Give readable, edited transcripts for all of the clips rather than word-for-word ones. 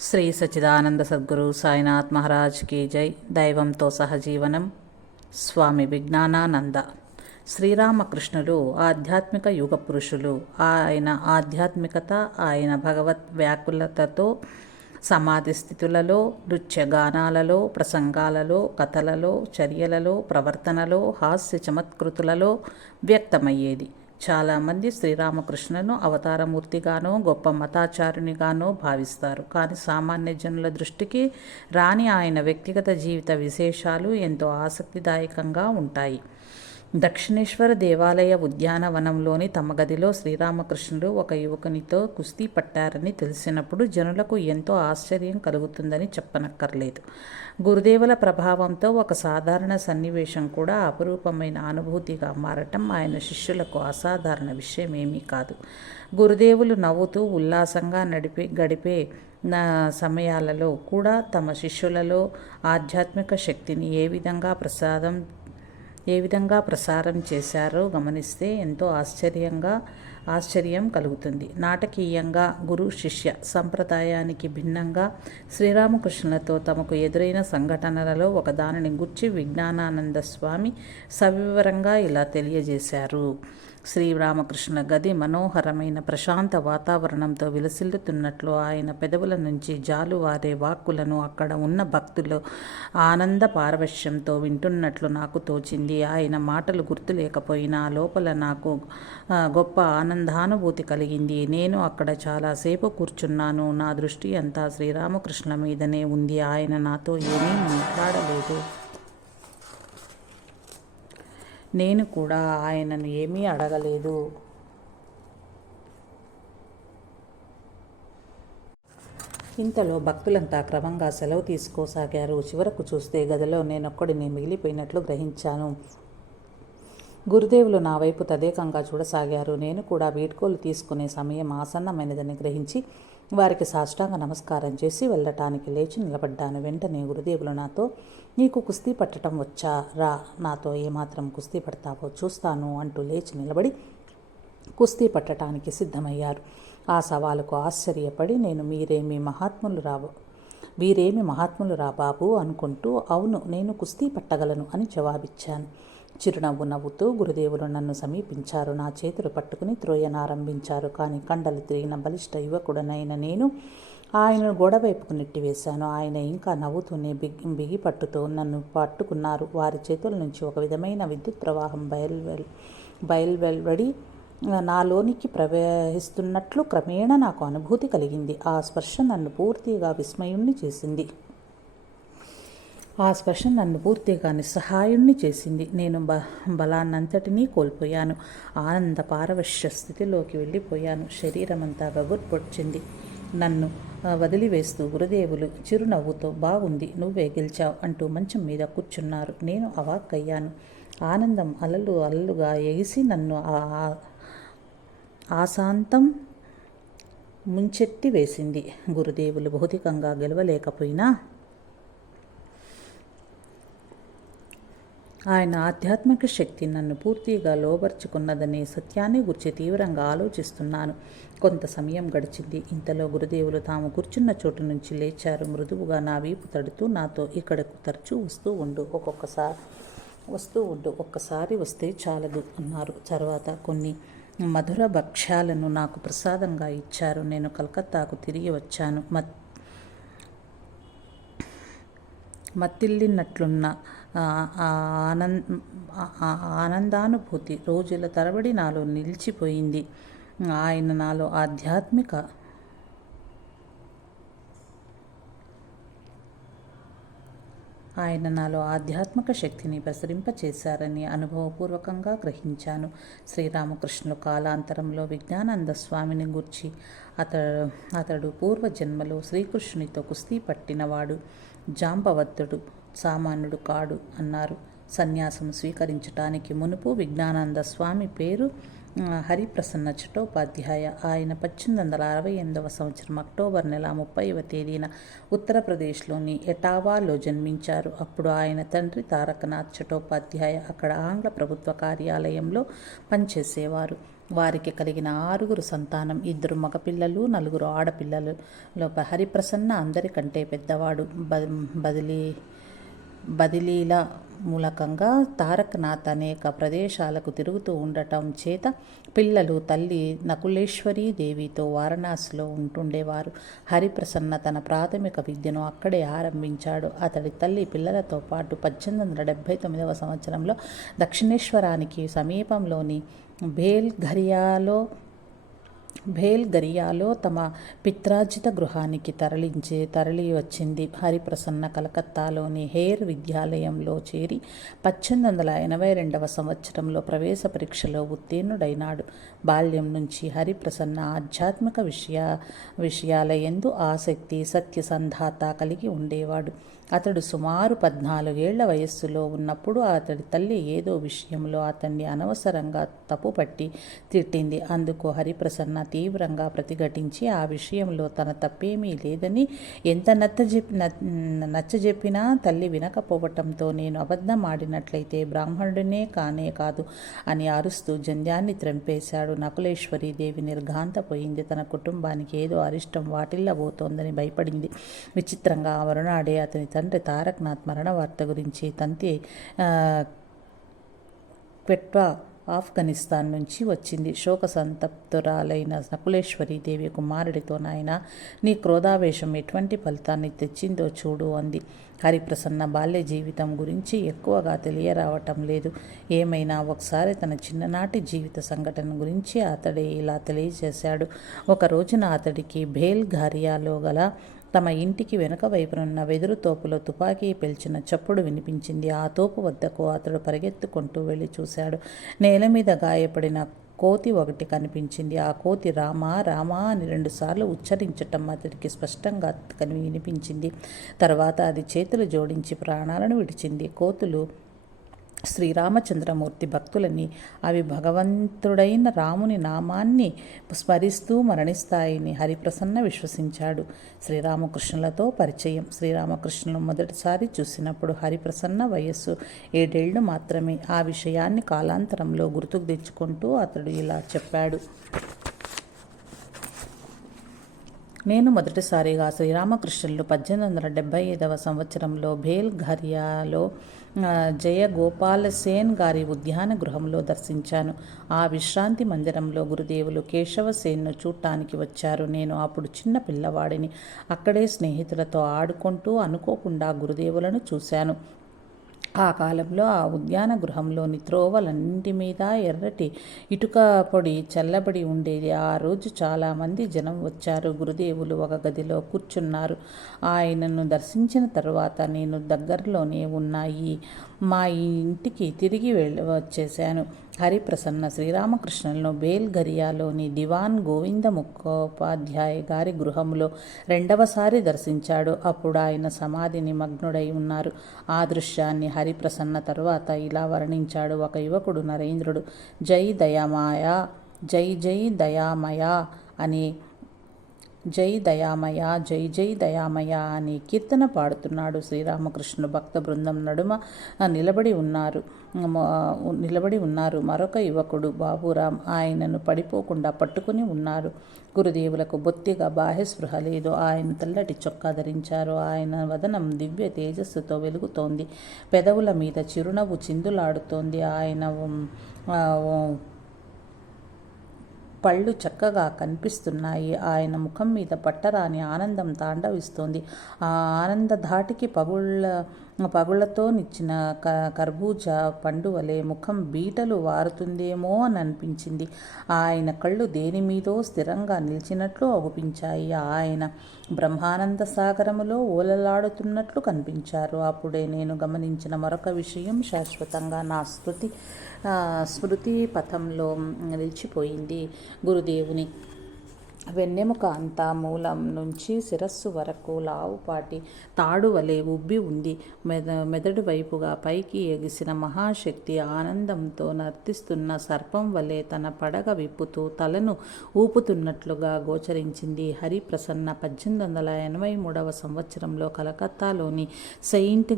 Shri Sachchidananda Sadhguru Sainath Maharaj key జై. దైవంతో సహజీవనం. స్వామి విజ్ఞానానంద. శ్రీరామకృష్ణులు ఆధ్యాత్మిక యుగ పురుషులు. ఆయన ఆధ్యాత్మికత, ఆయన భగవత్ వ్యాకులతతో సమాధి స్థితులలో, నృత్యగానాలలో, ప్రసంగాలలో, కథలలో, చర్యలలో, ప్రవర్తనలో, హాస్య చమత్కృతులలో వ్యక్తమయ్యేది. చాలామంది శ్రీరామకృష్ణను అవతారమూర్తిగానో గొప్ప మతాచారునిగానో భావిస్తారు. కానీ సామాన్య జనుల దృష్టికి రాని ఆయన వ్యక్తిగత జీవిత విశేషాలు ఎంతో ఆసక్తిదాయకంగా ఉంటాయి. దక్షిణేశ్వర దేవాలయ ఉద్యానవనంలోని తమ గదిలో శ్రీరామకృష్ణుడు ఒక యువకునితో కుస్తీ పట్టారని తెలిసినప్పుడు జనులకు ఎంతో ఆశ్చర్యం కలుగుతుందని చెప్పనక్కర్లేదు. గురుదేవుల ప్రభావంతో ఒక సాధారణ సన్నివేశం కూడా అపురూపమైన అనుభూతిగా మారటం ఆయన శిష్యులకు అసాధారణ విషయమేమీ కాదు. గురుదేవులు నవ్వుతూ ఉల్లాసంగా గడిపే సమయాలలో కూడా తమ శిష్యులలో ఆధ్యాత్మిక శక్తిని ఏ విధంగా ప్రసారం చేశారో గమనిస్తే ఎంతో ఆశ్చర్యం కలుగుతుంది. నాటకీయంగా, గురు శిష్య సంప్రదాయానికి భిన్నంగా శ్రీరామకృష్ణులతో తమకు ఎదురైన సంఘటనలలో ఒకదానిని గూర్చి విజ్ఞానానంద స్వామి సవివరంగా ఇలా తెలియజేశారు. శ్రీరామకృష్ణ గది మనోహరమైన ప్రశాంత వాతావరణంతో విలసిల్లుతున్నట్లు ఆయన పెదవుల నుంచి జాలువారే వాక్కులను అక్కడ ఉన్న భక్తులు ఆనంద పారవశ్యంతో వింటున్నట్లు నాకు తోచింది. ఆయన మాటలు గుర్తు లేకపోయినా లోపల నాకు గొప్ప ఆనందానుభూతి కలిగింది. నేను అక్కడ చాలాసేపు కూర్చున్నాను. నా దృష్టి అంతా శ్రీరామకృష్ణ మీదనే ఉంది. ఆయన నాతో ఏమీ మాట్లాడలేదు. నేను కూడా ఆయనను ఏమీ అడగలేదు. ఇంతలో భక్తులంతా క్రమంగా సెలవు తీసుకోసాగారు. చివరకు చూస్తే గదిలో నేనొక్కడిని మిగిలిపోయినట్లు గ్రహించాను. గురుదేవులు నా వైపు తదేకంగా చూడసాగారు. నేను కూడా వీడ్కోలు తీసుకునే సమయం ఆసన్నమైనదని గ్రహించి వారికి సాష్టాంగ నమస్కారం చేసి వెళ్ళటానికి లేచి నిలబడ్డాను. వెంటనే గురుదేవులు నాతో, నీకు కుస్తీ పట్టడం వచ్చా? రా, నాతో ఏమాత్రం కుస్తీ పడతావో చూస్తాను అంటూ లేచి నిలబడి కుస్తీ పట్టడానికి సిద్ధమయ్యారు. ఆ సవాలుకు ఆశ్చర్యపడి నేను వీరేమి మహాత్ములు రా బాబు అనుకుంటూ, అవును, నేను కుస్తీ పట్టగలను అని జవాబిచ్చాను. చిరునవ్వు నవ్వుతూ గురుదేవులు నన్ను సమీపించారు. నా చేతులు పట్టుకుని త్రోయనారంభించారు. కానీ కండలు తిరిగిన బలిష్ట యువకుడనైన నేను ఆయనను గోడవైపుకు నెట్టివేశాను. ఆయన ఇంకా నవ్వుతూనే బిగిపట్టుతో నన్ను పట్టుకున్నారు. వారి చేతుల నుంచి ఒక విధమైన విద్యుత్ ప్రవాహం బయల్వెళ్ళి నాలోనికి ప్రవహిస్తున్నట్లు క్రమేణా నాకు అనుభూతి కలిగింది. ఆ స్పర్శ నన్ను పూర్తిగా నిస్సహాయుణ్ణి చేసింది. నేను బలాన్నంతటినీ కోల్పోయాను. ఆనంద పారవశ్య స్థితిలోకి వెళ్ళిపోయాను. శరీరమంతా గగుర్పొచ్చింది. నన్ను వదిలివేస్తూ గురుదేవులు చిరునవ్వుతో, బాగుంది, నువ్వే గెలిచావు అంటూ మంచం మీద కూర్చున్నారు. నేను అవాక్కయ్యాను. ఆనందం అలలుగా ఎగిసి నన్ను ఆశాంతం ముంచెత్తి వేసింది. గురుదేవులు భౌతికంగా గెలవలేకపోయినా ఆయన ఆధ్యాత్మిక శక్తి నన్ను పూర్తిగా లోబర్చుకున్నదనే సత్యాన్ని గురించి తీవ్రంగా ఆలోచిస్తున్నాను. కొంత సమయం గడిచింది. ఇంతలో గురుదేవులు తాము కూర్చున్న చోటు నుంచి లేచారు. మృదువుగా నా వీపు తడుతూ నాతో, ఇక్కడకు తరచూ వస్తూ ఉండు, ఒక్కసారి వస్తే చాలదు అన్నారు. తర్వాత కొన్ని మధుర భక్ష్యాలను నాకు ప్రసాదంగా ఇచ్చారు. నేను కలకత్తాకు తిరిగి వచ్చాను. మత్తిల్లినట్లున్న ఆనందానుభూతి రోజుల తరబడి నాలో నిలిచిపోయింది. ఆయన నాలో ఆధ్యాత్మిక శక్తిని ప్రసరింపచేశారని అనుభవపూర్వకంగా గ్రహించాను. శ్రీరామకృష్ణులు కాలాంతరంలో విజ్ఞానానంద స్వామిని గూర్చి అతడు పూర్వజన్మలో శ్రీకృష్ణునితో కుస్తీ పట్టినవాడు, జాంబవతుడు, సామాన్యుడు కాడు అన్నారు. సన్యాసం స్వీకరించటానికి మునుపు విజ్ఞానానంద స్వామి పేరు హరిప్రసన్న చట్టోపాధ్యాయ. ఆయన 1868 సంవత్సరం అక్టోబర్ నెల 30వ తేదీన ఉత్తరప్రదేశ్లోని ఎటావాలో జన్మించారు. అప్పుడు ఆయన తండ్రి తారకనాథ్ చట్టోపాధ్యాయ అక్కడ ఆంగ్ల ప్రభుత్వ కార్యాలయంలో పనిచేసేవారు. వారికి కలిగిన 6 సంతానం, 2 మగపిల్లలు, 4 ఆడపిల్లలు. హరిప్రసన్న అందరికంటే పెద్దవాడు. బదిలీల మూలకంగా తారకనాథ్ అనేక ప్రదేశాలకు తిరుగుతూ ఉండటం చేత పిల్లలు తల్లి నకులేశ్వరీ దేవితో వారణాసిలో ఉంటుండేవారు. హరిప్రసన్న తన ప్రాథమిక విద్యను అక్కడే ఆరంభించాడు. అతడి తల్లి పిల్లలతో పాటు 1879 సంవత్సరంలో దక్షిణేశ్వరానికి సమీపంలోని భేల్ఘరియాలో తమ పిత్రార్జిత గృహానికి తరలి వచ్చింది. హరిప్రసన్న కలకత్తాలోని హేర్ విద్యాలయంలో చేరి 1882 సంవత్సరంలో ప్రవేశ పరీక్షలో ఉత్తీర్ణుడైనాడు. బాల్యం నుంచి హరిప్రసన్న ఆధ్యాత్మిక విషయాల యందు ఆసక్తి, సత్యసంధాత కలిగి ఉండేవాడు. అతడు సుమారు 14 ఏళ్ల వయస్సులో ఉన్నప్పుడు అతడి తల్లి ఏదో విషయంలో అతన్ని అనవసరంగా తప్పుపట్టి తిట్టింది. అందుకు హరిప్రసన్న తీవ్రంగా ప్రతిఘటించి ఆ విషయంలో తన తప్పేమీ లేదని ఎంత నచ్చజెప్పినా తల్లి వినకపోవటంతో నేను అబద్ధం ఆడినట్లయితే బ్రాహ్మణుడినే కానే కాదు అని అరుస్తూ జంధ్యాన్ని త్రెంపేశాడు. నకులేశ్వరీ దేవి నిర్ఘాంతపోయింది. తన కుటుంబానికి ఏదో అరిష్టం వాటిల్లబోతోందని భయపడింది. విచిత్రంగా ఆ మరునాడే అతని తండ్రి తారకనాథ్ మరణ వార్త గురించి తంతి క్వెట్వా ఆఫ్ఘనిస్తాన్ నుంచి వచ్చింది. శోక సంతప్తురాలైన నకులేశ్వరీదేవి కుమారుడితో, నాయన, నీ క్రోధావేశం ఎటువంటి ఫలితాన్ని తెచ్చిందో చూడు అంది. హరిప్రసన్న బాల్య జీవితం గురించి ఎక్కువగా తెలియరావటం లేదు. ఏమైనా ఒకసారి తన చిన్ననాటి జీవిత సంఘటన గురించి అతడే ఇలా తెలియజేశాడు. ఒక రోజున అతడికి భేల్ఘరియాలో గల తమ ఇంటికి వెనుక వైపునున్న వెదురు తోపులో తుపాకీ పేల్చిన చప్పుడు వినిపించింది. ఆ తోపు వద్దకు అతడు పరిగెత్తుకుంటూ వెళ్ళి చూశాడు. నేల మీద గాయపడిన కోతి ఒకటి కనిపించింది. ఆ కోతి రామా రామా అని 2 సార్లు ఉచ్చరించటం అతడికి స్పష్టంగా వినిపించింది. తర్వాత అది చేతులు జోడించి ప్రాణాలను విడిచింది. కోతులు శ్రీరామచంద్రమూర్తి భక్తులని, అవి భగవంతుడైన రాముని నామాన్ని స్మరిస్తూ మరణిస్తాయని హరిప్రసన్న విశ్వసించాడు. శ్రీరామకృష్ణులతో పరిచయం. శ్రీరామకృష్ణులు మొదటిసారి చూసినప్పుడు హరిప్రసన్న వయస్సు 7 ఏళ్లు మాత్రమే. ఆ విషయాన్ని కాలాంతరంలో గుర్తుకు తెచ్చుకుంటూ అతడు ఇలా చెప్పాడు. నేను మొదటిసారిగా శ్రీరామకృష్ణులు 1875 సంవత్సరంలో భేల్ఘరియాలో జయగోపాలసేన్ గారి ఉద్యాన గృహంలో దర్శించాను. ఆ విశ్రాంతి మందిరంలో గురుదేవులు కేశవసేన్ను చూడటానికి వచ్చారు. నేను అప్పుడు చిన్న పిల్లవాడిని. అక్కడే స్నేహితులతో ఆడుకుంటూ అనుకోకుండా గురుదేవులను చూశాను. ఆ కాలంలో ఆ ఉద్యాన గృహంలోని త్రోవలన్నింటి మీద ఎర్రటి ఇటుక పొడి చల్లబడి ఉండేది. ఆ రోజు చాలామంది జనం వచ్చారు. గురుదేవులు ఒక గదిలో కూర్చున్నారు. ఆయనను దర్శించిన తరువాత నేను దగ్గరలోనే ఉన్న మా ఇంటికి తిరిగి వచ్చేశాను. హరిప్రసన్న శ్రీరామకృష్ణులను బేల్ఘరియాలోని దివాన్ గోవింద ముఖోపాధ్యాయ గారి గృహంలో 2వసారి దర్శించాడు. అప్పుడు ఆయన సమాధి నిమగ్నుడై ఉన్నారు. ఆ దృశ్యాన్ని హరిప్రసన్న తరువాత ఇలా వర్ణించాడు. ఒక యువకుడు నరేంద్రుడు జై దయామయ జై జై దయామయ అని జై దయామయ జై జై దయామయ అని కీర్తన పాడుతున్నాడు. శ్రీరామకృష్ణుడు భక్త బృందం నడుమ నిలబడి ఉన్నారు. మరొక యువకుడు బాబురాం ఆయనను పడిపోకుండా పట్టుకుని ఉన్నారు. గురుదేవులకు బొత్తిగా బాహ్యస్పృహ లేదు. ఆయన తెల్లటి చొక్కా ధరించారు. ఆయన వదనం దివ్య తేజస్సుతో వెలుగుతోంది. పెదవుల మీద చిరునవ్వు చిందులాడుతోంది. ఆయన పళ్ళు చక్కగా కనిపిస్తున్నాయి. ఆయన ముఖం మీద పట్టరాని ఆనందం తాండవిస్తోంది. ఆ ఆనంద ధాటికి పగుళ్లతో నిచ్చిన కర్బూజా పండు వలె ముఖం బీటలు వారుతుందేమో అని అనిపించింది. ఆయన కళ్ళు దేని మీదో స్థిరంగా నిలిచినట్లు అగుపించాయి. ఆయన బ్రహ్మానంద సాగరములో ఓలలాడుతున్నట్లు కనిపించారు. అప్పుడే నేను గమనించిన మరొక విషయం శాశ్వతంగా నా స్మృతి పథంలో నిలిచిపోయింది. గురుదేవుని వెన్నెముక అంతా మూలం నుంచి శిరస్సు వరకు లావుపాటి తాడు వలె ఉబ్బి ఉంది. మెదడు వైపుగా పైకి ఎగిసిన మహాశక్తి ఆనందంతో నర్తిస్తున్న సర్పం వలె తన పడగ విప్పుతూ తలను ఊపుతున్నట్లుగా గోచరించింది. హరిప్రసన్న 1883 సంవత్సరంలో కలకత్తాలోని సెయింట్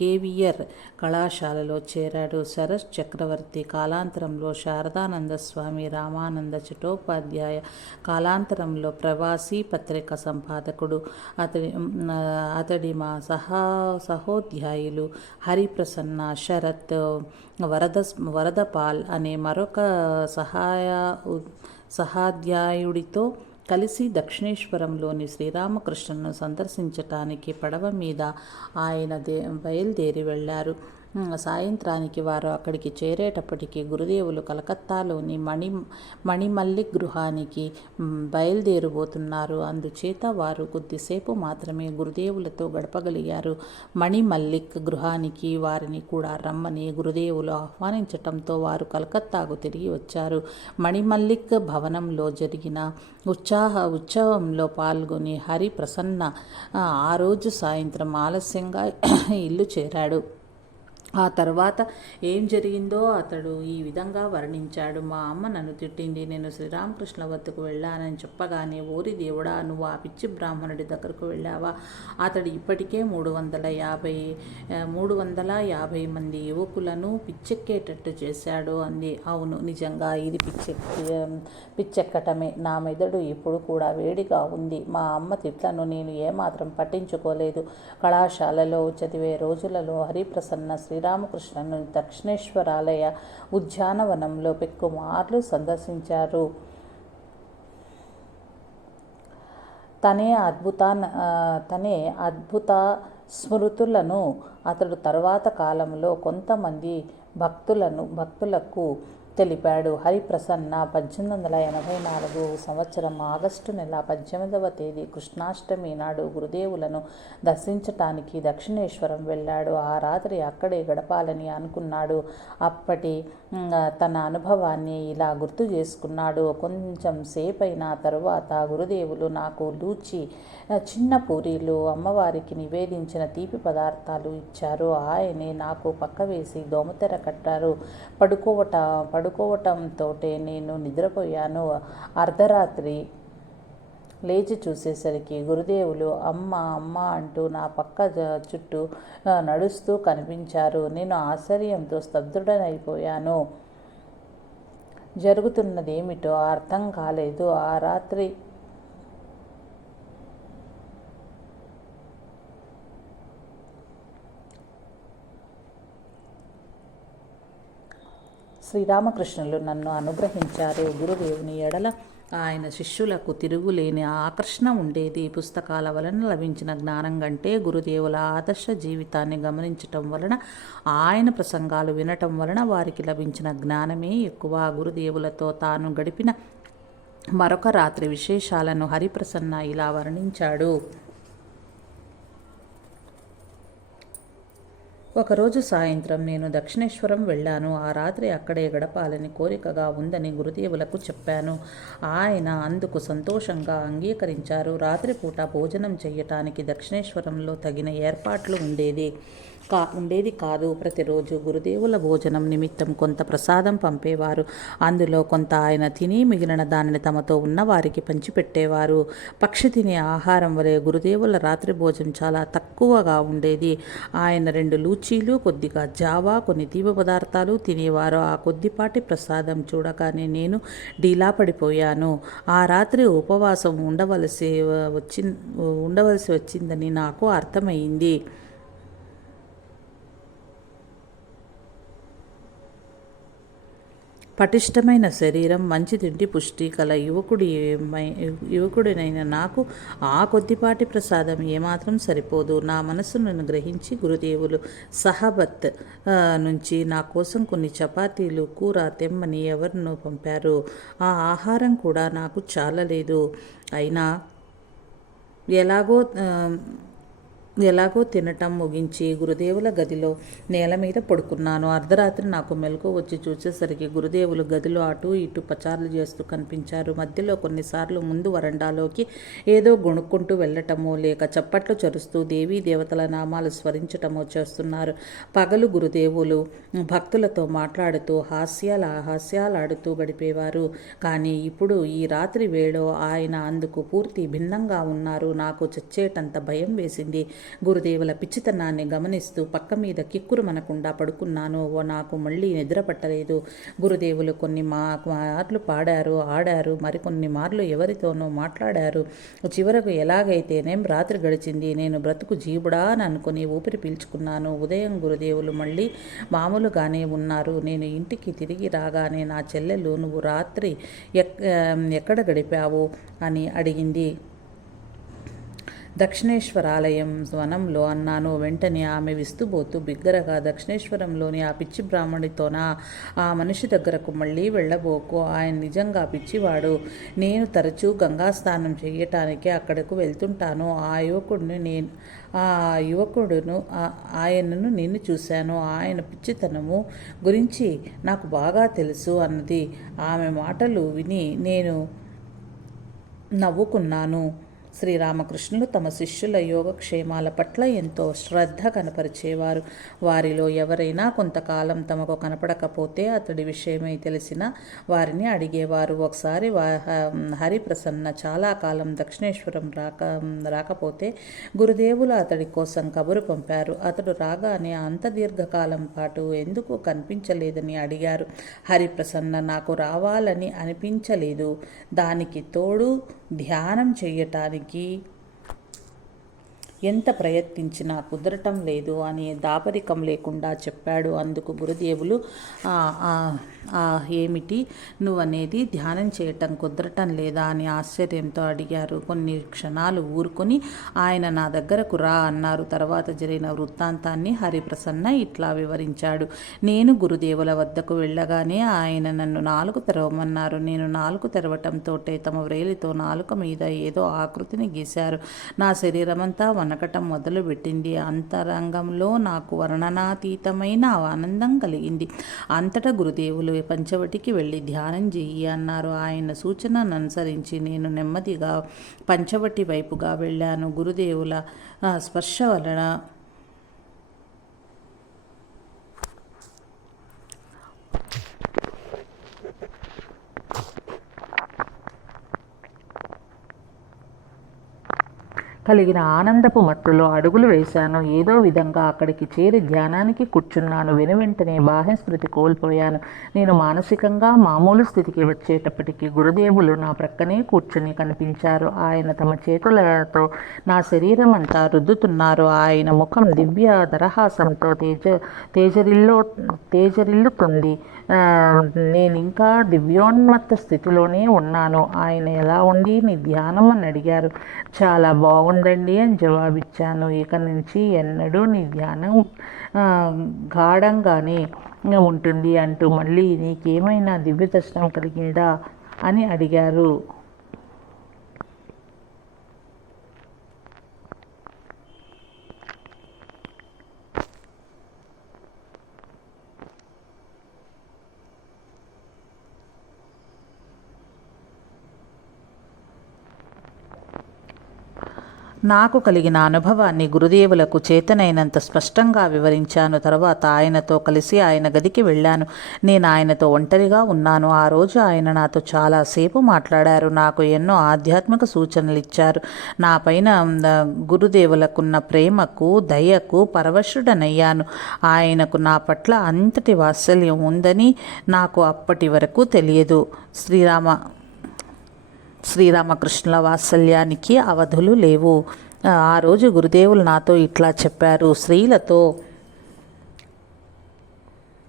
గేవియర్ కళాశాలలో చేరాడు. శరత్ చక్రవర్తి కాలాంతరంలో శారదానంద స్వామి, రామానంద చటోపాధ్యాయ కాలాంతరంలో ప్రవాసీ పత్రిక సంపాదకుడు, అతడి మా సహోధ్యాయులు హరిప్రసన్న, శరత్, వరదపాల్ అనే మరొక సహాధ్యాయుడితో కలిసి దక్షిణేశ్వరంలోని శ్రీరామకృష్ణను సందర్శించటానికి పడవ మీద ఆయన బయలుదేరి వెళ్లారు. సాయంత్రానికి వారు అక్కడికి చేరేటప్పటికి గురుదేవులు కలకత్తాలోని మణిమల్లిక్ గృహానికి బయలుదేరబోతున్నారు. అందుచేత వారు కొద్దిసేపు మాత్రమే గురుదేవులతో గడపగలిగారు. మణిమల్లిక్ గృహానికి వారిని కూడా రమ్మని గురుదేవులు ఆహ్వానించటంతో వారు కలకత్తాకు తిరిగి వచ్చారు. మణిమల్లిక్ భవనంలో జరిగిన ఉత్సవంలో పాల్గొని హరిప్రసన్న ఆ రోజు సాయంత్రం ఆలస్యంగా ఇల్లు చేరాడు. ఆ తర్వాత ఏం జరిగిందో అతడు ఈ విధంగా వర్ణించాడు. మా అమ్మ నన్ను తిట్టింది. నేను శ్రీరామకృష్ణ వద్దకు వెళ్ళానని చెప్పగానే, ఓరి దేవుడా, నువ్వు ఆ పిచ్చి బ్రాహ్మణుడి దగ్గరకు వెళ్ళావా? అతడు ఇప్పటికే 350 మంది యువకులను పిచ్చెక్కేటట్టు చేశాడు అంది. అవును, నిజంగా ఇది పిచ్చెక్కటమే. నా మెదడు ఇప్పుడు కూడా వేడిగా ఉంది. మా అమ్మ తిట్లను నేను ఏమాత్రం పట్టించుకోలేదు. కళాశాలలో చదివే రోజులలో హరిప్రసన్న శ్రీరామకృష్ణను దక్షిణేశ్వరాలయ ఉద్యానవనంలో పెక్కుమార్లు సందర్శించారు. తనే అద్భుత స్మృతులను అతడు తరువాత కాలంలో కొంతమంది భక్తులకు తెలిపాడు. హరిప్రసన్న 1884 సంవత్సరం ఆగస్టు నెల 18వ తేదీ కృష్ణాష్టమి నాడు గురుదేవులను దర్శించటానికి దక్షిణేశ్వరం వెళ్ళాడు. ఆ రాత్రి అక్కడే గడపాలని అనుకున్నాడు. అప్పటి తన అనుభవాన్ని ఇలా గుర్తు చేసుకున్నాడు. కొంచెం సేపైన తరువాత గురుదేవులు నాకు లూచి చిన్న పూరీలు, అమ్మవారికి నివేదించిన తీపి పదార్థాలు ఇచ్చారు. ఆయనే నాకు పక్క వేసి దోమతెర కట్టారు. పడుకోవటంతోటే నేను నిద్రపోయాను. అర్ధరాత్రి లేచి చూసేసరికి గురుదేవులు అమ్మ అమ్మ అంటూ నా పక్క చుట్టూ నడుస్తూ కనిపించారు. నేను ఆశ్చర్యంతో స్తబ్దుడనైపోయాను. జరుగుతున్నదేమిటో అర్థం కాలేదు. ఆ రాత్రి శ్రీరామకృష్ణులు నన్ను అనుగ్రహించారు. గురుదేవుని ఎడల ఆయన శిష్యులకు తిరుగులేని ఆకర్షణ ఉండేది. పుస్తకాల వలన లభించిన జ్ఞానం కంటే గురుదేవుల ఆదర్శ జీవితాన్ని గమనించటం వలన, ఆయన ప్రసంగాలు వినటం వలన వారికి లభించిన జ్ఞానమే ఎక్కువ. గురుదేవులతో తాను గడిపిన మరొక రాత్రి విశేషాలను హరిప్రసన్న ఇలా వర్ణించాడు. ఒకరోజు సాయంత్రం నేను దక్షిణేశ్వరం వెళ్ళాను. ఆ రాత్రి అక్కడే గడపాలని కోరికగా ఉందని గురుదేవులకు చెప్పాను. ఆయన అందుకు సంతోషంగా అంగీకరించారు. రాత్రిపూట భోజనం చెయ్యటానికి దక్షిణేశ్వరంలో తగిన ఏర్పాట్లు ఉండేది కాదు. ప్రతిరోజు గురుదేవుల భోజనం నిమిత్తం కొంత ప్రసాదం పంపేవారు. అందులో కొంత ఆయన తిని మిగిలిన దానిని తమతో ఉన్న వారికి పంచిపెట్టేవారు. పక్షి తినే ఆహారం వలె గురుదేవుల రాత్రి భోజనం చాలా తక్కువగా ఉండేది. ఆయన 2 లూచీలు, కొద్దిగా జావా, కొన్ని తీపి పదార్థాలు తినేవారు. ఆ కొద్దిపాటి ప్రసాదం చూడగానే నేను డీలా పడిపోయాను. ఆ రాత్రి ఉపవాసం ఉండవలసి వచ్చిందని నాకు అర్థమైంది. పటిష్టమైన శరీరం, మంచి తిండి, పుష్టి కల యువకుడినైన నాకు ఆ కొద్దిపాటి ప్రసాదం ఏమాత్రం సరిపోదు. నా మనస్సును గ్రహించి గురుదేవులు సహబత్ నుంచి నా కోసం కొన్ని చపాతీలు, కూర తెమ్మని ఎవరినో పంపారు. ఆ ఆహారం కూడా నాకు చాలలేదు. అయినా ఎలాగో ఎలాగో తినటం ముగించి గురుదేవుల గదిలో నేల మీద పడుకున్నాను. అర్ధరాత్రి నాకు మెలకు వచ్చి చూసేసరికి గురుదేవులు గదిలో అటు ఇటు పచారులు చేస్తూ కనిపించారు. మధ్యలో కొన్నిసార్లు ముందు వరండాలోకి ఏదో గొణుక్కుంటూ వెళ్ళటమో లేక చప్పట్లు చరుస్తూ దేవీ దేవతల నామాలు స్మరించటమో చేస్తున్నారు. పగలు గురుదేవులు భక్తులతో మాట్లాడుతూ హాస్యాలాడుతూ గడిపేవారు. కానీ ఇప్పుడు ఈ రాత్రి వేళ ఆయన అందుకు పూర్తి భిన్నంగా ఉన్నారు. నాకు చచ్చేటంత భయం వేసింది. గురుదేవుల పిచ్చితనాన్ని గమనిస్తూ పక్క మీద కిక్కురు మనకుండా పడుకున్నాను. నాకు మళ్ళీ నిద్ర పట్టలేదు. గురుదేవులు కొన్ని మార్లు పాడారు, ఆడారు, మరికొన్ని మార్లు ఎవరితోనో మాట్లాడారు. చివరకు ఎలాగైతేనేం రాత్రి గడిచింది. నేను బ్రతుకు జీవుడా అని అనుకుని ఊపిరి పీల్చుకున్నాను. ఉదయం గురుదేవులు మళ్ళీ మామూలుగానే ఉన్నారు. నేను ఇంటికి తిరిగి రాగానే నా చెల్లెలు నువ్వు రాత్రి ఎక్కడ గడిపావు అని అడిగింది. దక్షిణేశ్వరాలయం వనంలో అన్నాను. వెంటనే ఆమె విస్తుబోతూ బిగ్గరగా, దక్షిణేశ్వరంలోని ఆ పిచ్చి బ్రాహ్మణితోనా? ఆ మనిషి దగ్గరకు మళ్ళీ వెళ్ళబోకు. ఆయన నిజంగా పిచ్చివాడు. నేను తరచూ గంగాస్నానం చేయటానికి అక్కడకు వెళ్తుంటాను. ఆయనను నేను చూశాను. ఆయన పిచ్చితనము గురించి నాకు బాగా తెలుసు అన్నది. ఆమె మాటలు విని నేను నవ్వుకున్నాను. శ్రీరామకృష్ణులు తమ శిష్యుల యోగక్షేమాల పట్ల ఎంతో శ్రద్ధ కనపరిచేవారు. వారిలో ఎవరైనా కొంతకాలం తమకు కనపడకపోతే అతడి విషయమై తెలిసిన వారిని అడిగేవారు. ఒకసారి హరిప్రసన్న చాలా కాలం దక్షిణేశ్వరం రాకపోతే గురుదేవులు అతడి కోసం కబురు పంపారు. అతడు రాగానే అంత దీర్ఘకాలం పాటు ఎందుకు కనిపించలేదని అడిగారు. హరిప్రసన్న, నాకు రావాలని అనిపించలేదు. దానికి తోడు ధ్యానం చేయటానికి ఎంత ప్రయత్నించినా కుదరటం లేదు అని దాపరికం లేకుండా చెప్పాడు. అందుకు గురుదేవులు, ఏమిటి నువ్వనేది? ధ్యానం చేయటం కుదరటం లేదా అని ఆశ్చర్యంతో అడిగారు. కొన్ని క్షణాలు ఊరుకొని ఆయన నా దగ్గరకు రా అన్నారు. తర్వాత జరిగిన వృత్తాంతాన్ని హరిప్రసన్న ఇట్లా వివరించాడు. నేను గురుదేవుల వద్దకు వెళ్ళగానే ఆయన నన్ను నాలుక తెరవమన్నారు. నేను నాలుక తెరవటంతోటే తమ వ్రేలితో నాలుక మీద ఏదో ఆకృతిని గీశారు. నా శరీరమంతా వనకటం మొదలుపెట్టింది. అంతరంగంలో నాకు వర్ణనాతీతమైన ఆనందం కలిగింది. అంతటా గురుదేవులు పంచవటికి వెళ్ళి ధ్యానం చెయ్యి అన్నారు. ఆయన సూచనను అనుసరించి నేను నెమ్మదిగా పంచవటి వైపుగా వెళ్ళాను. గురుదేవుల స్పర్శ వలన కలిగిన ఆనందపు మత్తులో అడుగులు వేశాను. ఏదో విధంగా అక్కడికి చేరి ధ్యానానికి కూర్చున్నాను. వెనువెంటనే బాహ్యస్మృతి కోల్పోయాను. నేను మానసికంగా మామూలు స్థితికి వచ్చేటప్పటికి గురుదేవులు నా ప్రక్కనే కూర్చుని కనిపించారు. ఆయన తమ చేతులతో నా శరీరం అంతా రుద్దుతున్నారు. ఆయన ముఖం దివ్య దరహాసంతో తేజరిల్లుతుంది. నేను ఇంకా దివ్యోన్మత్త స్థితిలోనే ఉన్నాను. ఆయన ఎలా ఉంది నీ ధ్యానం అని అడిగారు. చాలా బాగుందండి అని జవాబిచ్చాను. ఇక నుంచి ఎన్నడూ నీ ధ్యానం గాఢంగానే ఉంటుంది అంటూ మళ్ళీ నీకేమైనా దివ్య దర్శనం కలిగిందా అని అడిగారు. నాకు కలిగిన అనుభవాన్ని గురుదేవులకు చేతనైనంత స్పష్టంగా వివరించాను. తర్వాత ఆయనతో కలిసి ఆయన గదికి వెళ్ళాను. నేను ఆయనతో ఒంటరిగా ఉన్నాను. ఆ రోజు ఆయన నాతో చాలాసేపు మాట్లాడారు. నాకు ఎన్నో ఆధ్యాత్మిక సూచనలు ఇచ్చారు. నా పైన గురుదేవులకున్న ప్రేమకు, దయకు పరవశుడనయ్యాను. ఆయనకు నా పట్ల అంతటి వాత్సల్యం ఉందని నాకు అప్పటి వరకు తెలియదు. శ్రీరామకృష్ణుల వాత్సల్యానికి అవధులు లేవు. ఆ రోజు గురుదేవులు నాతో ఇట్లా చెప్పారు. స్త్రీలతో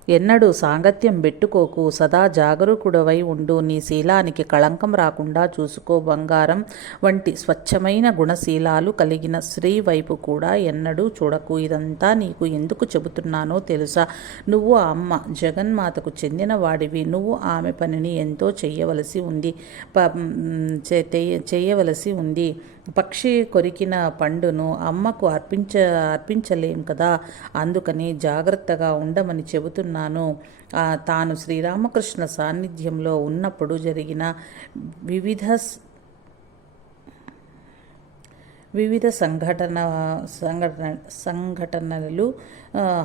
ఎన్నడూ సాంగత్యం పెట్టుకోకు. సదా జాగరూకుడవై ఉండు. నీ శీలానికి కళంకం రాకుండా చూసుకో. బంగారం వంటి స్వచ్ఛమైన గుణశీలాలు కలిగిన స్త్రీ వైపు కూడా ఎన్నడూ చూడకు. ఇదంతా నీకు ఎందుకు చెబుతున్నానో తెలుసా? నువ్వు ఆ అమ్మ జగన్మాతకు చెందిన వాడివి. నువ్వు ఆమె పనిని ఎంతో చేయవలసి ఉంది. పక్షి కొరికిన పండును అమ్మకు అర్పించలేం కదా, అందుకని జాగ్రత్తగా ఉండమని చెబుతున్నాను. తాను శ్రీరామకృష్ణ సాన్నిధ్యంలో ఉన్నప్పుడు జరిగిన వివిధ వివిధ సంఘటనలు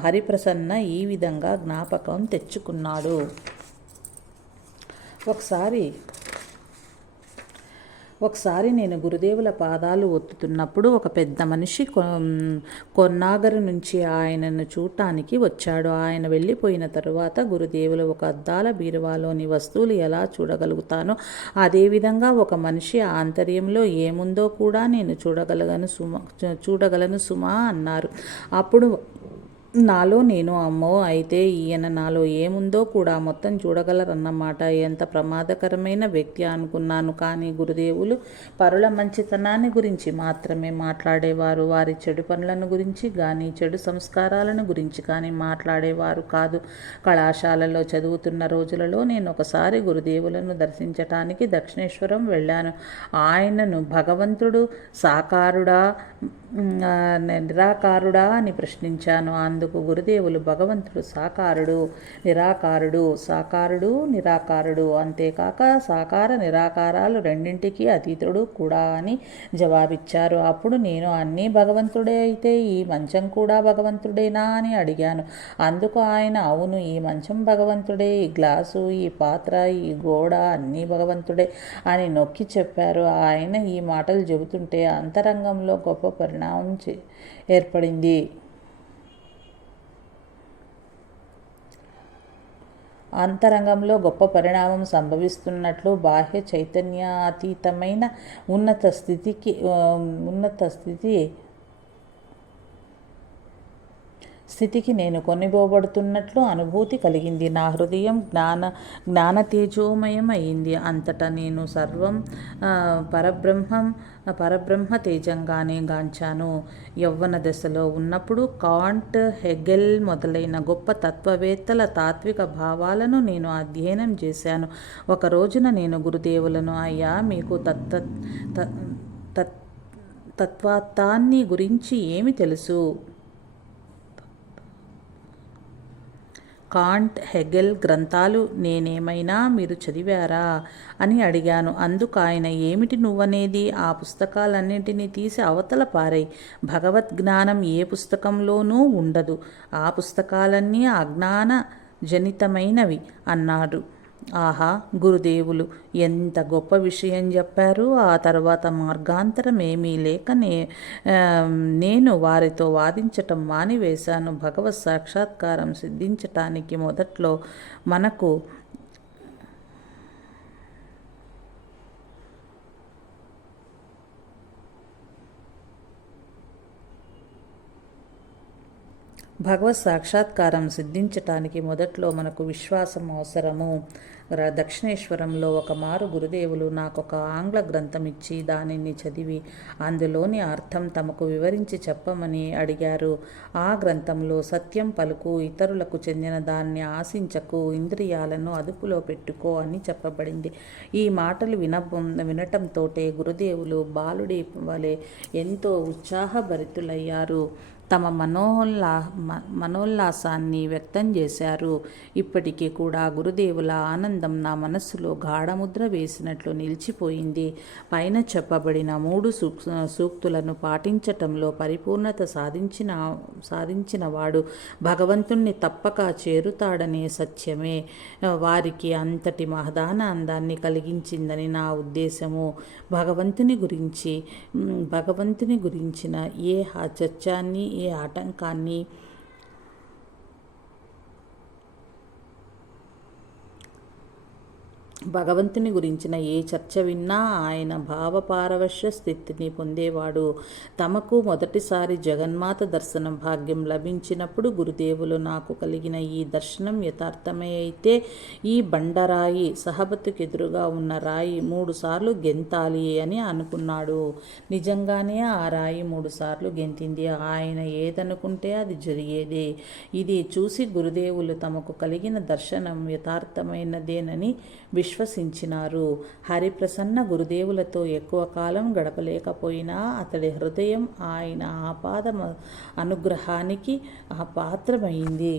హరిప్రసన్న ఈ విధంగా జ్ఞాపకం తెచ్చుకున్నాడు. ఒకసారి నేను గురుదేవుల పాదాలు ఒత్తుతున్నప్పుడు ఒక పెద్ద మనిషి కొన్నాగరు నుంచి ఆయనను చూడటానికి వచ్చాడు. ఆయన వెళ్ళిపోయిన తరువాత గురుదేవులు ఒక అద్దాల బీరువాలోని వస్తువులు ఎలా చూడగలుగుతానో అదేవిధంగా ఒక మనిషి ఆంతర్యంలో ఏముందో కూడా నేను చూడగలను సుమా అన్నారు. అప్పుడు నాలో నేను అమ్మో, అయితే ఈయన నాలో ఏముందో కూడా మొత్తం చూడగలరన్నమాట. ఎంత ప్రమాదకరమైన వ్యక్తి అనుకున్నాను. కానీ గురుదేవులు పరుల మంచితనాన్ని గురించి మాత్రమే మాట్లాడేవారు. వారి చెడు పనులను గురించి కానీ చెడు సంస్కారాలను గురించి కానీ మాట్లాడేవారు కాదు. కళాశాలలో చదువుతున్న రోజులలో నేను ఒకసారి గురుదేవులను దర్శించటానికి దక్షిణేశ్వరం వెళ్ళాను. ఆయనను భగవంతుడు సాకారుడా నిరాకారుడా అని ప్రశ్నించాను. అందుకు గురుదేవులు భగవంతుడు సాకారుడు, నిరాకారుడు, సాకారుడు, నిరాకారుడు, అంతేకాక సాకార నిరాకారాలు రెండింటికి అతీతుడు కూడా అని జవాబిచ్చారు. అప్పుడు నేను అన్నీ భగవంతుడే అయితే ఈ మంచం కూడా భగవంతుడేనా అని అడిగాను. అందుకు ఆయన అవును, ఈ మంచం భగవంతుడే, ఈ గ్లాసు, ఈ పాత్ర, ఈ గోడ అన్నీ భగవంతుడే అని నొక్కి చెప్పారు. ఆయన ఈ మాటలు చెబుతుంటే అంతరంగంలో గొప్ప పరిణామం ఏర్పడింది. అంతరంగంలో గొప్ప పరిణామం సంభవిస్తున్నట్లు బాహ్య చైతన్యాతీతమైన ఉన్నత స్థితికి నేను కొనిపోబడుతున్నట్లు అనుభూతి కలిగింది. నా హృదయం జ్ఞానతేజోమయం అయింది. అంతటా నేను సర్వం పరబ్రహ్మ తేజంగానే గాంచాను. యవ్వన దశలో ఉన్నప్పుడు కాంట్, హెగెల్ మొదలైన గొప్ప తత్వవేత్తల తాత్విక భావాలను నేను అధ్యయనం చేశాను. ఒక రోజున నేను గురుదేవులను, అయ్యా, మీకు తత్వాత్తాన్ని గురించి ఏమి తెలుసు? కాంట్, హెగెల్ గ్రంథాలు నేనేమైనా మీరు చదివారా అని అడిగాను. అందుకు ఆయన, ఏమిటి నువ్వనేది? ఆ పుస్తకాలన్నింటినీ తీసి అవతల పారేయ్. భగవద్జ్ఞానం ఏ పుస్తకంలోనూ ఉండదు. ఆ పుస్తకాలన్నీ అజ్ఞాన జనితమైనవి అన్నాడు. ఆహా, గురుదేవులు ఎంత గొప్ప విషయం చెప్పారు. ఆ తర్వాత మార్గాంతరం ఏమీ లేక నేను వారితో వాదించటం మానివేశాను. భగవత్ సాక్షాత్కారం సిద్ధించటానికి మొదట్లో మనకు భగవత్ సాక్షాత్కారం సిద్ధించటానికి మొదట్లో మనకు విశ్వాసం అవసరము. దక్షిణేశ్వరంలో ఒక మారు గురుదేవులు నాకొక ఆంగ్ల గ్రంథం ఇచ్చి దానిని చదివి అందులోని అర్థం తమకు వివరించి చెప్పమని అడిగారు. ఆ గ్రంథంలో సత్యం పలుకు, ఇతరులకు చెందిన దాన్ని ఆశించకు, ఇంద్రియాలను అదుపులో పెట్టుకో అని చెప్పబడింది. ఈ మాటలు వినటంతోటే గురుదేవులు బాలుడి వలె ఎంతో ఉత్సాహభరితులయ్యారు. తమ మనోల్లాసాన్ని వ్యక్తం చేశారు. ఇప్పటికీ కూడా గురుదేవుల ఆనందం నా మనస్సులో గాఢముద్ర వేసినట్లు నిలిచిపోయింది. పైన చెప్పబడిన 3 సూక్తులను పాటించటంలో పరిపూర్ణత సాధించిన వాడు భగవంతుణ్ణి తప్పక చేరుతాడనే సత్యమే వారికి అంతటి మహదానందాన్ని కలిగించిందని నా ఉద్దేశము. భగవంతుని గురించిన ఏ చర్చాన్ని, ఏ ఆటంకాన్ని భగవంతుని గురించిన ఏ చర్చ విన్నా ఆయన భావపారవశ్య స్థితిని పొందేవాడు. తమకు మొదటిసారి జగన్మాత దర్శనం భాగ్యం లభించినప్పుడు గురుదేవులు నాకు కలిగిన ఈ దర్శనం యథార్థమే అయితే ఈ బండరాయి సహబతుకెదురుగా ఉన్న రాయి 3 సార్లు గెంతాలి అని అనుకున్నాడు. నిజంగానే ఆ రాయి 3 సార్లు గెంతింది. ఆయన ఏదనుకుంటే అది జరిగేదే. ఇది చూసి గురుదేవులు తమకు కలిగిన దర్శనం యథార్థమైనదేనని విశ్వసించారు. విశ్వసించినారు. హరిప్రసన్న గురుదేవులతో ఎక్కువ కాలం గడపలేకపోయినా అతడి హృదయం ఆయన ఆపాద అనుగ్రహానికి పాత్రమైంది.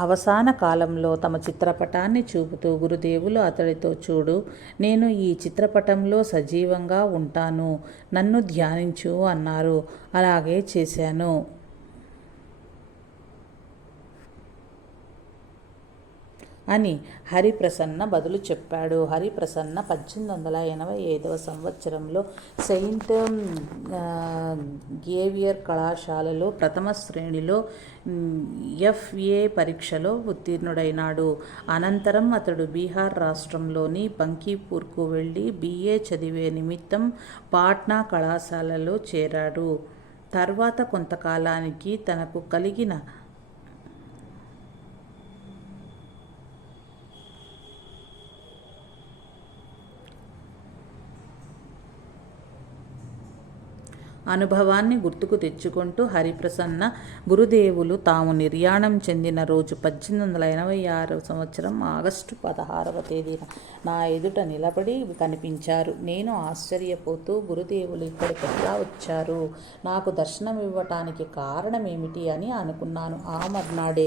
అవసాన కాలంలో తమ చిత్రపటాన్ని చూపుతూ గురుదేవులు అతడితో, చూడు, నేను ఈ చిత్రపటంలో సజీవంగా ఉంటాను, నన్ను ధ్యానించు అన్నారు. అలాగే చేశాను అని హరిప్రసన్న బదులు చెప్పాడు. హరిప్రసన్న 1885 సంవత్సరంలో సెయింట్ గేవియర్ కళాశాలలో ప్రథమ శ్రేణిలో FA పరీక్షలో ఉత్తీర్ణుడైనాడు. అనంతరం అతడు బీహార్ రాష్ట్రంలోని బంకీపూర్కు వెళ్ళి BA చదివే నిమిత్తం పాట్నా కళాశాలలో చేరాడు. తర్వాత కొంతకాలానికి తనకు కలిగిన అనుభవాన్ని గుర్తుకు తెచ్చుకుంటూ హరిప్రసన్న గురుదేవులు తాము నిర్యాణం చెందిన రోజు 1886 సంవత్సరం ఆగస్టు 16వ తేదీన నా ఎదుట నిలబడి కనిపించారు. నేను ఆశ్చర్యపోతూ, గురుదేవులు ఇక్కడికి ఎలా వచ్చారు, నాకు దర్శనమివ్వటానికి కారణమేమిటి అని అనుకున్నాను. ఆ మర్నాడే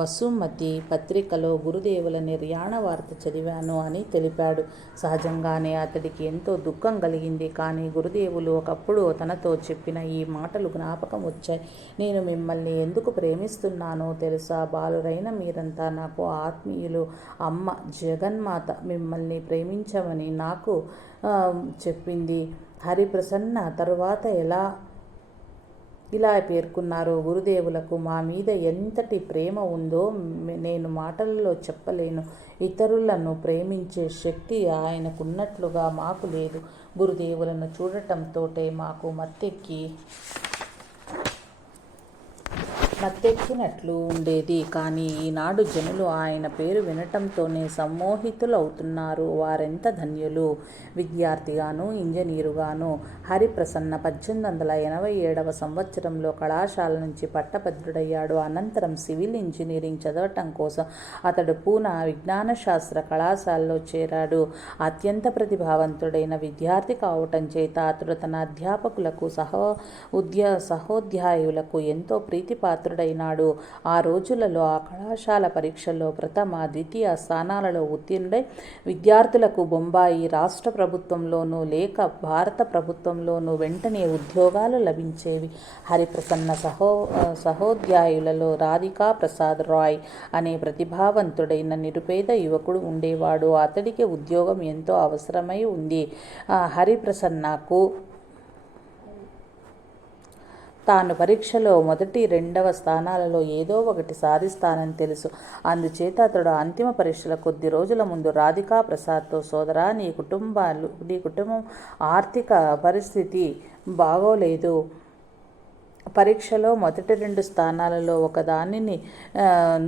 వసుమతి పత్రికలో గురుదేవుల నిర్యాణ వార్త చదివాను అని తెలిపాడు. సహజంగానే అతడికి ఎంతో దుఃఖం కలిగింది. కానీ గురుదేవులు ఒకప్పుడు తనతో చెప్పిన ఈ మాటలు జ్ఞాపకం వచ్చాయి. నేను మిమ్మల్ని ఎందుకు ప్రేమిస్తున్నానో తెలుసా? బాలురైన మీరంతా నాకు ఆత్మీయులు. అమ్మ జగన్మాత మిమ్మల్ని ప్రేమించమని నాకు చెప్పింది. హరిప్రసన్న తరువాత ఇలా పేర్కొన్నారు. గురుదేవులకు మా మీద ఎంతటి ప్రేమ ఉందో నేను మాటలలో చెప్పలేను. ఇతరులను ప్రేమించే శక్తి ఆయనకున్నట్లుగా మాకు లేదు. గురుదేవులను చూడటంతోటే మాకు మత్తెక్కినట్లు ఉండేది. కానీ ఈనాడు జనులు ఆయన పేరు వినటంతోనే సమ్మోహితులవుతున్నారు. వారెంత ధన్యులు! విద్యార్థిగాను, ఇంజనీరుగాను హరిప్రసన్న 1887 సంవత్సరంలో కళాశాల నుంచి పట్టభద్రుడయ్యాడు. అనంతరం సివిల్ ఇంజనీరింగ్ చదవటం కోసం అతడు పూనా విజ్ఞాన శాస్త్ర కళాశాలలో చేరాడు. అత్యంత ప్రతిభావంతుడైన విద్యార్థి కావటం చేత అతడు తన అధ్యాపకులకు సహోధ్యాయులకు ఎంతో ప్రీతిపాత్రుడైనాడు. ఆ రోజులలో ఆ కళాశాల పరీక్షల్లో ప్రథమ, ద్వితీయ స్థానాలలో ఉత్తీర్ణుడై విద్యార్థులకు బొంబాయి రాష్ట్ర ప్రభుత్వంలోనూ లేక భారత ప్రభుత్వంలోనూ వెంటనే ఉద్యోగాలు లభించేవి. హరిప్రసన్న సహోధ్యాయులలో రాధికా ప్రసాద్ రాయ్ అనే ప్రతిభావంతుడైన నిరుపేద యువకుడు ఉండేవాడు. అతడికి ఉద్యోగం ఎంతో అవసరమై ఉంది. హరిప్రసన్నకు తాను పరీక్షలో మొదటి, రెండవ స్థానాలలో ఏదో ఒకటి సాధిస్తానని తెలుసు. అందుచేత అతడు అంతిమ పరీక్షల కొద్ది రోజుల ముందు రాధికా ప్రసాద్తో, సోదరా, నీ కుటుంబం ఆర్థిక పరిస్థితి బాగోలేదు. పరీక్షలో మొదటి 2 స్థానాలలో ఒకదానిని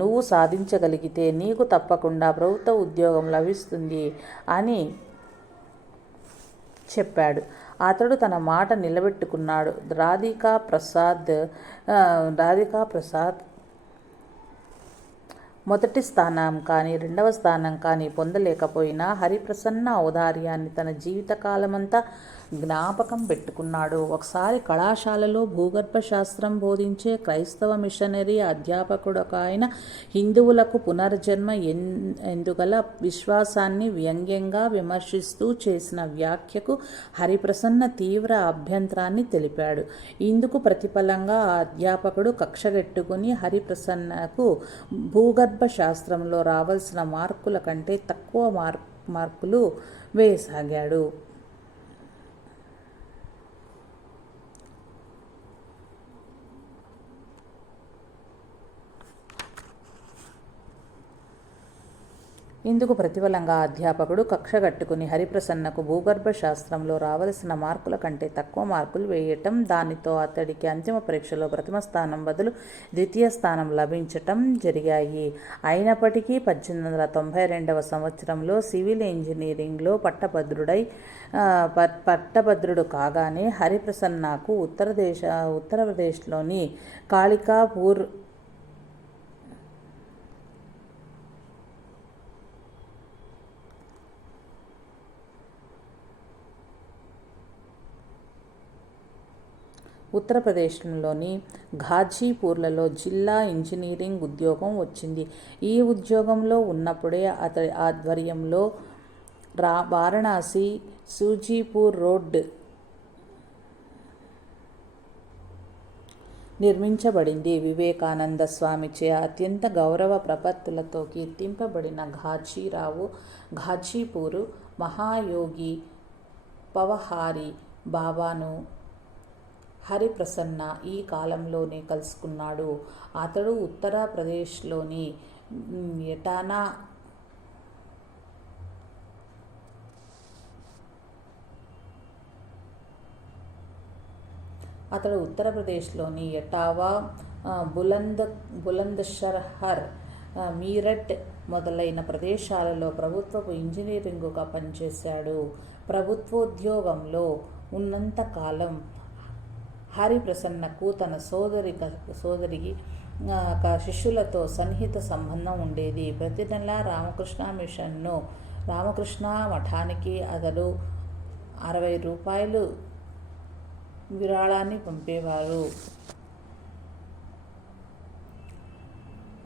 నువ్వు సాధించగలిగితే నీకు తప్పకుండా ప్రభుత్వ ఉద్యోగం లభిస్తుంది అని చెప్పాడు. అతడు తన మాట నిలబెట్టుకున్నాడు. రాధికా ప్రసాద్ మొదటి స్థానం కానీ, రెండవ స్థానం కానీ పొందలేకపోయినా హరిప్రసన్న ఔదార్యాన్ని తన జీవితకాలమంతా జ్ఞాపకం పెట్టుకున్నాడు. ఒకసారి కళాశాలలో భూగర్భ శాస్త్రం బోధించే క్రైస్తవ మిషనరీ అధ్యాపకుడొకాయన హిందువులకు పునర్జన్మ ఎందుగల విశ్వాసాన్ని వ్యంగ్యంగా విమర్శిస్తూ చేసిన వ్యాఖ్యకు హరిప్రసన్న తీవ్ర అభ్యంతరాన్ని తెలిపాడు. ఇందుకు ప్రతిఫలంగా ఆ అధ్యాపకుడు కక్షగట్టుకుని హరిప్రసన్నకు భూగర్భ శాస్త్రంలో రావాల్సిన మార్కుల కంటే తక్కువ మార్కులు వేయసాగాడు. ఇందుకు ప్రతిఫలంగా అధ్యాపకుడు కక్షగట్టుకుని హరిప్రసన్నకు భూగర్భ శాస్త్రంలో రావలసిన మార్కుల కంటే తక్కువ మార్కులు వేయటం, దానితో అతడికి అంతిమ పరీక్షలో ప్రథమ స్థానం బదులు ద్వితీయ స్థానం లభించటం జరిగాయి. అయినప్పటికీ 1892 సంవత్సరంలో సివిల్ ఇంజనీరింగ్లో పట్టభద్రుడు కాగానే హరిప్రసన్నకు ఉత్తరప్రదేశ్లోని కాళికాపూర్ ఉత్తరప్రదేశ్లోని ఘాజీపూర్లలో జిల్లా ఇంజనీరింగ్ ఉద్యోగం వచ్చింది. ఈ ఉద్యోగంలో ఉన్నప్పుడే అతడి ఆధ్వర్యంలో వారణాసి సూజీపూర్ రోడ్ నిర్మించబడింది. వివేకానంద స్వామిచే అత్యంత గౌరవ ప్రపత్తులతో కీర్తింపబడిన ఘాజీపూరు మహాయోగి పవహారి బాబాను హరిప్రసన్న ఈ కాలంలోనే కలుసుకున్నాడు. అతడు ఉత్తరప్రదేశ్లోని ఎటావా, బులంద్షహర్, మీరట్ మొదలైన ప్రదేశాలలో ప్రభుత్వపు ఇంజనీరింగుగా పనిచేశాడు. ప్రభుత్వోద్యోగంలో ఉన్నంతకాలం హరిప్రసన్నకు తన సోదరి శిష్యులతో సన్నిహిత సంబంధం ఉండేది. ప్రతి నెల రామకృష్ణ మఠానికి అతడు 60 రూపాయలు విరాళాన్ని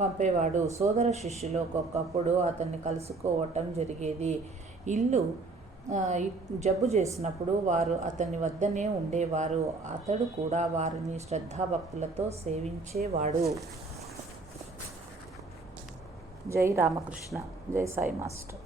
పంపేవాడు. సోదర శిష్యులు ఒక్కొక్కప్పుడు అతన్ని కలుసుకోవటం జరిగేది. జబ్బు చేసినప్పుడు వారు అతని వద్దనే ఉండేవారు. అతడు కూడా వారిని శ్రద్ధాభక్తులతో సేవించేవాడు. జై రామకృష్ణ. జై సాయి మాస్టర్.